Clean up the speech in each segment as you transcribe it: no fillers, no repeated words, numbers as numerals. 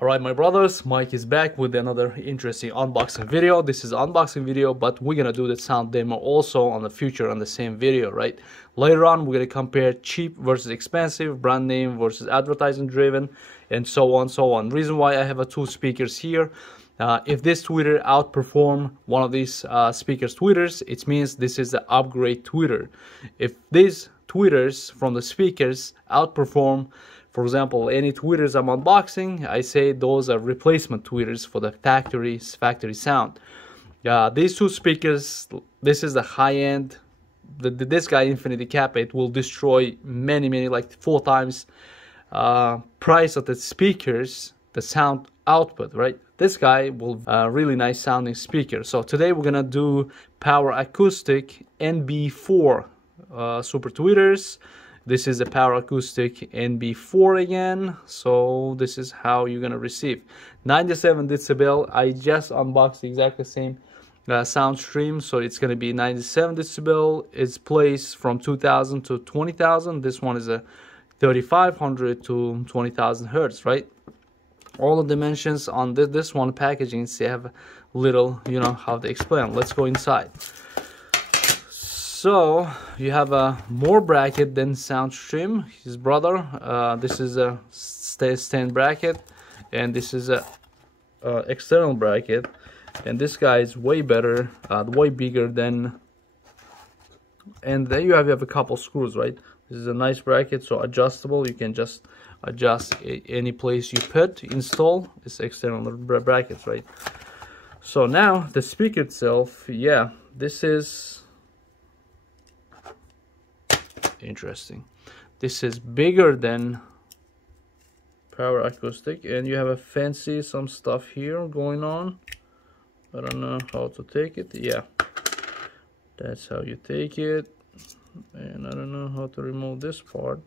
Alright my brothers, Mike is back with another interesting unboxing video. This is an unboxing video, but we're gonna do the sound demo also on the future on the same video, right? Later on we're gonna compare cheap versus expensive, brand name versus advertising driven, and so on so on. Reason why I have two speakers here, if this tweeter outperform one of these speakers tweeters, it means this is the upgrade tweeter. If these tweeters from the speakers outperform, for example, any tweeters I'm unboxing, I say those are replacement tweeters for the factory sound. These two speakers, this is the high end. This guy Infinity Kappa, it will destroy many like 4 times price of the speakers, the sound output, right? This guy will really nice sounding speaker. So today we're gonna do Power Acoustik NB-4 super tweeters. This is a Power Acoustik NB-4 again, so this is how you're gonna receive 97 decibel. I just unboxed the exactly same Soundstream, so it's gonna be 97 decibel. It's placed from 2000 to 20,000. This one is a 3500 to 20,000 hertz, right? All the dimensions on this one packaging, they have little, you know how they explain. Let's go inside. So you have a more bracket than Soundstream, his brother. This is a stand bracket, and this is a external bracket, and this guy is way better, way bigger than. And then you have a couple screws, right? This is a nice bracket, so adjustable. You can just adjust any place you put. Install this external brackets, right? So now the speaker itself, yeah, this is interesting. This is bigger than Power Acoustik, and you have a fancy some stuff here going on. I don't know how to take it. Yeah, that's how you take it, and I don't know how to remove this part.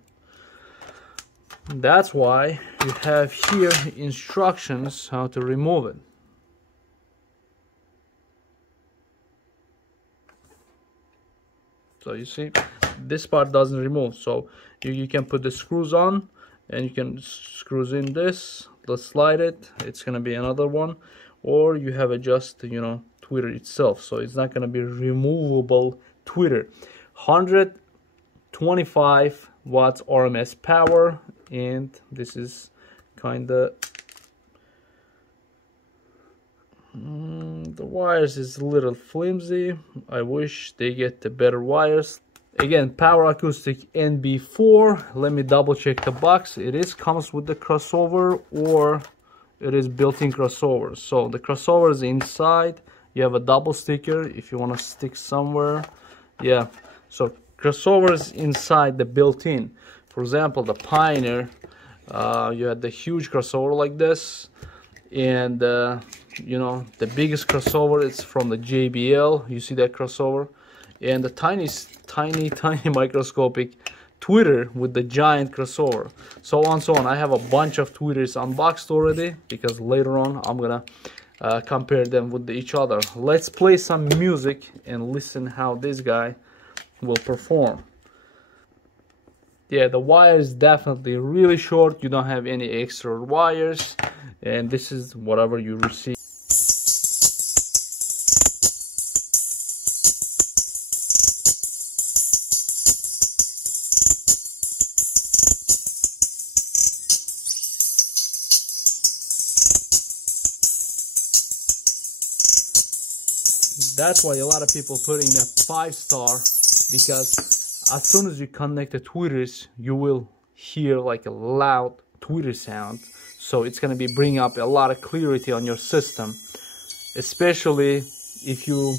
That's why you have here instructions how to remove it. So you see, this part doesn't remove, so you can put the screws on, and you can screws in this. Let's slide it. It's gonna be another one, or you have just tweeter itself, so it's not gonna be removable tweeter. 125 watts RMS power, and this is kinda the wires is a little flimsy. I wish they get the better wires. Again, Power Acoustik NB-4. Let me double check the box. It comes with the crossover, or it is built-in crossover. So the crossover is inside. You have a double sticker if you want to stick somewhere. Yeah, so crossover is inside the built-in. For example, the Pioneer, you had the huge crossover like this, and the biggest crossover is from the JBL. You see that crossover, and the tiny microscopic tweeter with the giant crossover, so on so on. I have a bunch of tweeters unboxed already, because later on I'm gonna compare them with each other. Let's play some music and listen how this guy will perform. Yeah, the wire is definitely really short. You don't have any extra wires, and this is whatever you receive. That's why a lot of people putting a 5-star, because as soon as you connect the tweeters, you will hear like a loud tweeter sound. So it's gonna be bring up a lot of clarity on your system, especially if you,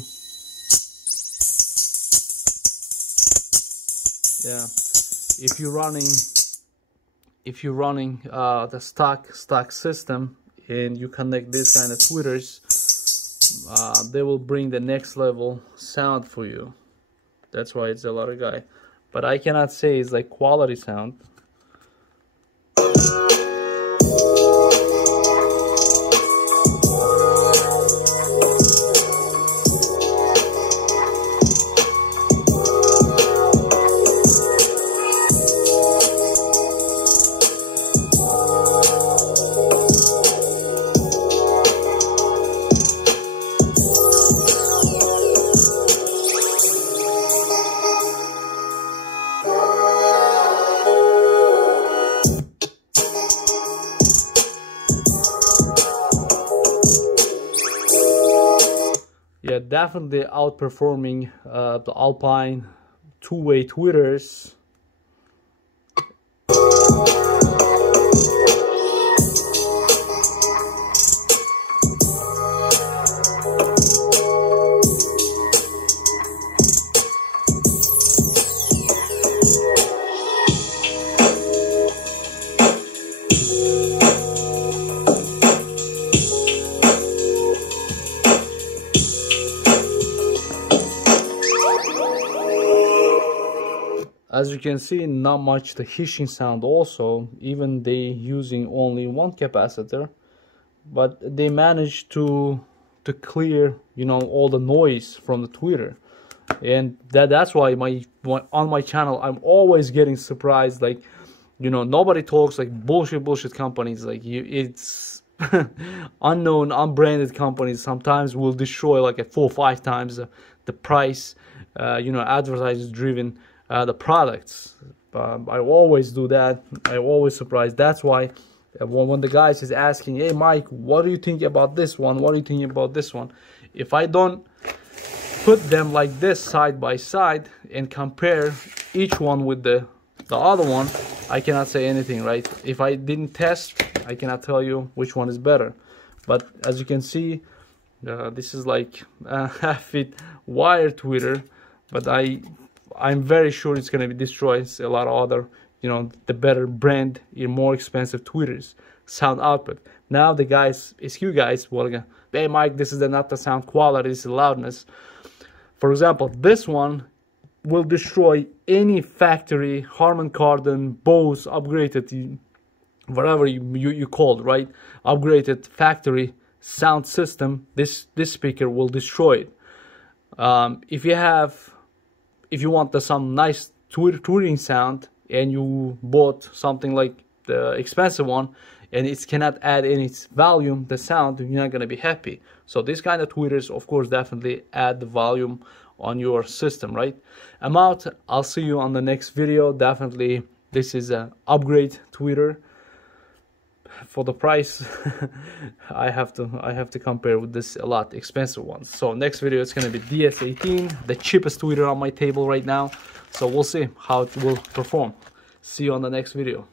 if you're running the stock system, and you connect this kind of tweeters. They will bring the next level sound for you. That's why it's a lot of guy, but I cannot say it's like quality sound. Yeah, definitely outperforming the Alpine two-way tweeters. As you can see, not much the hissing sound also, even they using only one capacitor, but they managed to clear, you know, all the noise from the tweeter. And that's why on my channel I'm always getting surprised, like, you know, nobody talks like bullshit companies, like it's unknown, unbranded companies sometimes will destroy like a 4 or 5 times the price, you know, advertisers driven the products. I always do that. I always surprised. That's why when the guys is asking, hey Mike, what do you think about this one, what do you think about this one, if I don't put them like this side by side and compare each one with the other one, I cannot say anything, right? If I didn't test, I cannot tell you which one is better. But as you can see, this is like a half-fit wire tweeter, but I'm very sure it's gonna be destroyed a lot of other, you know, the better brand in more expensive tweeters sound output. Now the guys, SQ guys, will go, hey Mike, this is not the sound quality, this is loudness. For example, this one will destroy any factory Harman Kardon, Bose upgraded, whatever you called, right? Upgraded factory sound system. This speaker will destroy it. If you want some nice tweeting sound and you bought something like the expensive one and it cannot add any volume, the sound, you're not gonna be happy. So this kind of tweeters, of course, definitely add the volume on your system, right? I'm out. I'll see you on the next video. Definitely, this is an upgrade tweeter. For the price, I have to compare with this a lot expensive ones. So next video it's gonna be DS18, the cheapest tweeter on my table right now. So we'll see how it will perform. See you on the next video.